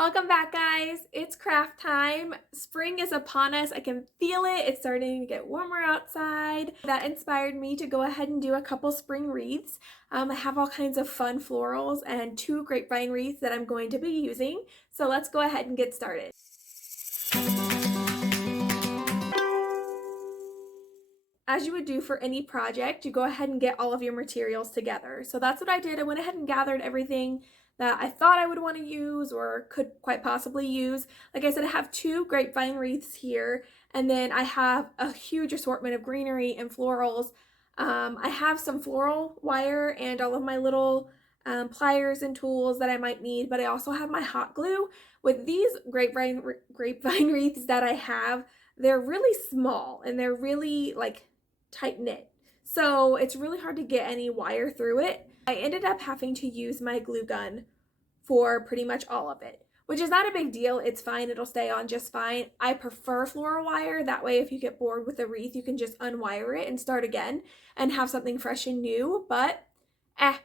Welcome back, guys. It's craft time. Spring is upon us. I can feel it. It's starting to get warmer outside. That inspired me to go ahead and do a couple spring wreaths. I have all kinds of fun florals and 2 grapevine wreaths that I'm going to be using. So let's go ahead and get started. As you would do for any project, you go ahead and get all of your materials together. So that's what I did. I went ahead and gathered everything that I thought I would want to use or could quite possibly use. Like I said, I have 2 grapevine wreaths here, and then I have a huge assortment of greenery and florals. I have some floral wire and all of my little pliers and tools that I might need, but I also have my hot glue. With these grapevine wreaths that I have, they're really small and they're really like tight knit. So it's really hard to get any wire through it. I ended up having to use my glue gun for pretty much all of it, which is not a big deal. It's fine. It'll stay on just fine. I prefer floral wire. That way, if you get bored with a wreath, you can just unwire it and start again and have something fresh and new. But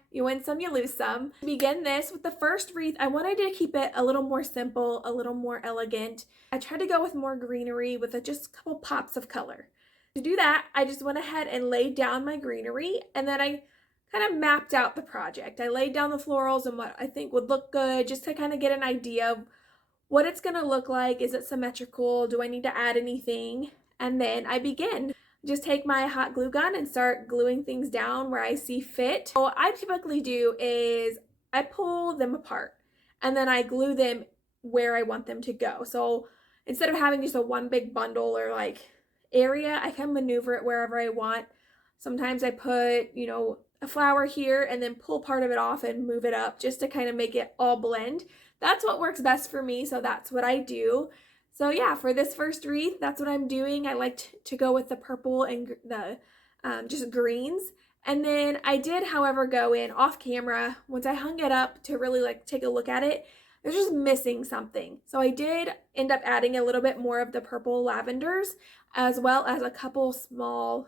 you win some, you lose some. To begin this with the first wreath, I wanted to keep it a little more simple, a little more elegant. I tried to go with more greenery with just a couple pops of color. To do that, I just went ahead and laid down my greenery, and then I kind of mapped out the project. I laid down the florals and what I think would look good, just to kind of get an idea of what it's going to look like. Is it symmetrical? Do I need to add anything? And then I begin. Just take my hot glue gun and start gluing things down where I see fit. So what I typically do is I pull them apart and then I glue them where I want them to go. So instead of having just a one big bundle or like area, I can maneuver it wherever I want. Sometimes I put, a flower here and then pull part of it off and move it up just to kind of make it all blend. That's what works best for me, so that's what I do. So yeah, for this first wreath, that's what I'm doing. I like to go with the purple and the just greens. And then I did, however, go in off camera once I hung it up to really take a look at it. It was just missing something. So I did end up adding a little bit more of the purple lavenders, as well as a couple small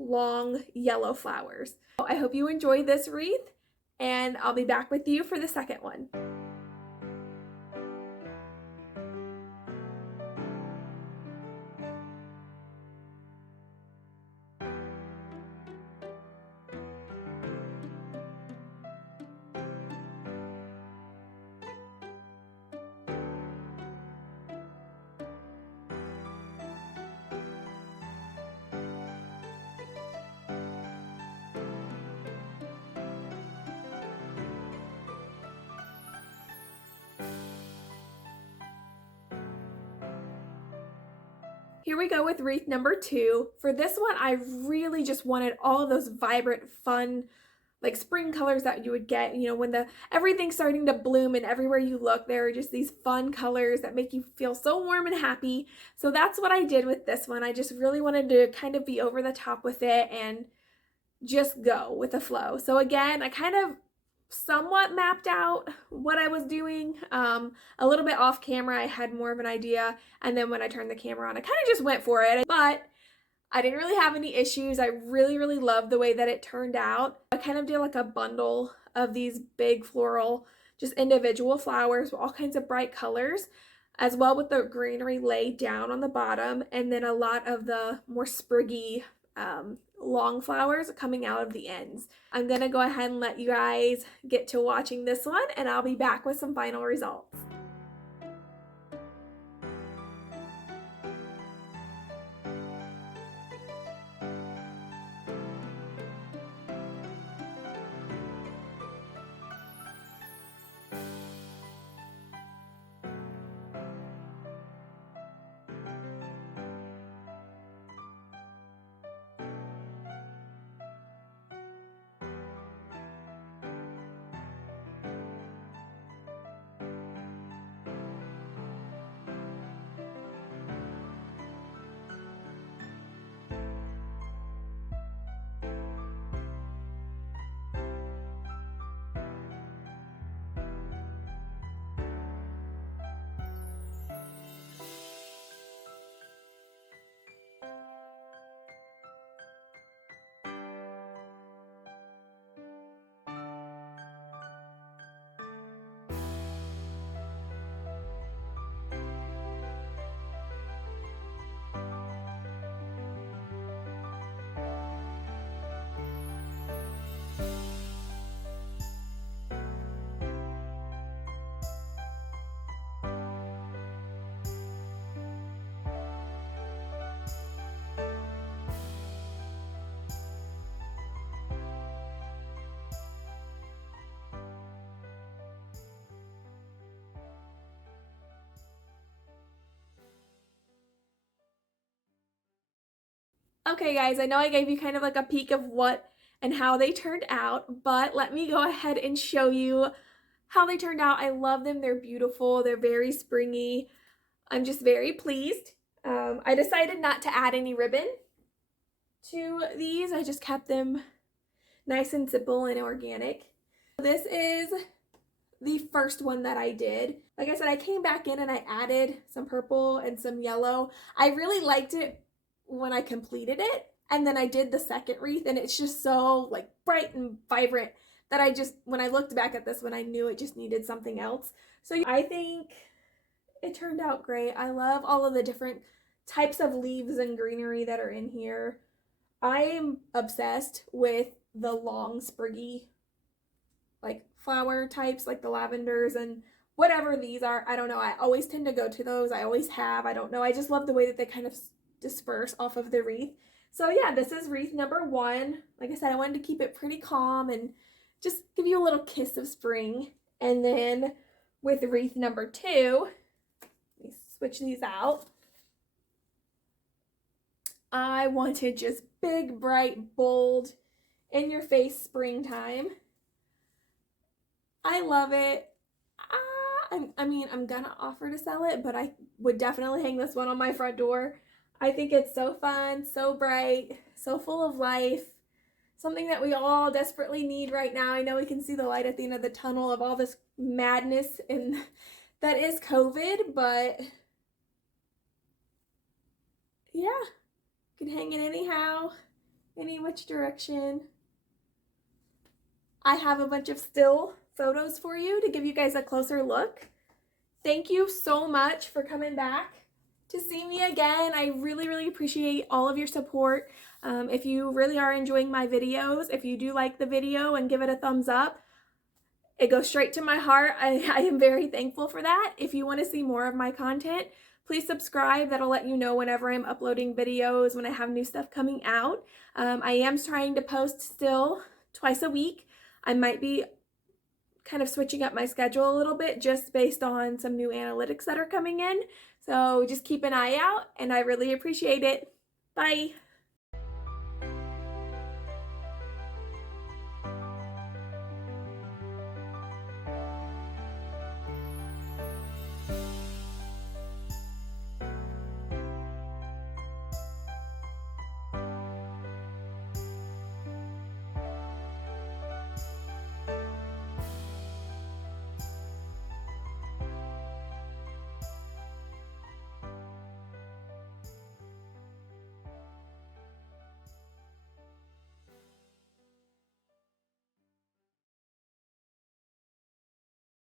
long yellow flowers. So I hope you enjoy this wreath, and I'll be back with you for the second one. Here we go with wreath number 2. For this one, I really just wanted all of those vibrant, fun, like spring colors that you would get, when everything's starting to bloom and everywhere you look, there are just these fun colors that make you feel so warm and happy. So that's what I did with this one. I just really wanted to kind of be over the top with it and just go with the flow. So again, I kind of somewhat mapped out what I was doing. A little bit off camera, I had more of an idea, and then when I turned the camera on, I kind of just went for it. But I didn't really have any issues. I really, really loved the way that it turned out. I kind of did like a bundle of these big floral, just individual flowers with all kinds of bright colors, as well with the greenery laid down on the bottom, and then a lot of the more spriggy long flowers coming out of the ends. I'm gonna go ahead and let you guys get to watching this one, and I'll be back with some final results. Okay guys, I know I gave you kind of like a peek of what and how they turned out, but let me go ahead and show you how they turned out. I love them. They're beautiful. They're very springy. I'm just very pleased. I decided not to add any ribbon to these. I just kept them nice and simple and organic. This is the first one that I did. Like I said, I came back in and I added some purple and some yellow. I really liked it when I completed it, and then I did the second wreath, and it's just so like bright and vibrant that I just, when I looked back at this one, I knew it just needed something else. So I think it turned out great. I love all of the different types of leaves and greenery that are in here. I am obsessed with the long spriggy like flower types, like the lavenders and whatever these are. I don't know. I always tend to go to those. I always have. I don't know. I just love the way that they kind of disperse off of the wreath. So yeah, this is wreath number 1. Like I said, I wanted to keep it pretty calm and just give you a little kiss of spring. And then with wreath number 2, let me switch these out. I wanted just big, bright, bold, in your face springtime. I love it. I mean, I'm gonna offer to sell it, but I would definitely hang this one on my front door. I think it's so fun, so bright, so full of life. Something that we all desperately need right now. I know we can see the light at the end of the tunnel of all this madness and that is COVID, but yeah, you can hang it anyhow, any which direction. I have a bunch of still photos for you to give you guys a closer look. Thank you so much for coming back to see me again. I really appreciate all of your support. If you really are enjoying my videos, if you do like the video and give it a thumbs up, it goes straight to my heart. I am very thankful for that. If you want to see more of my content, please subscribe. That'll let you know whenever I'm uploading videos, when I have new stuff coming out. I am trying to post still twice a week. I might be kind of switching up my schedule a little bit just based on some new analytics that are coming in. So just keep an eye out, and I really appreciate it. Bye.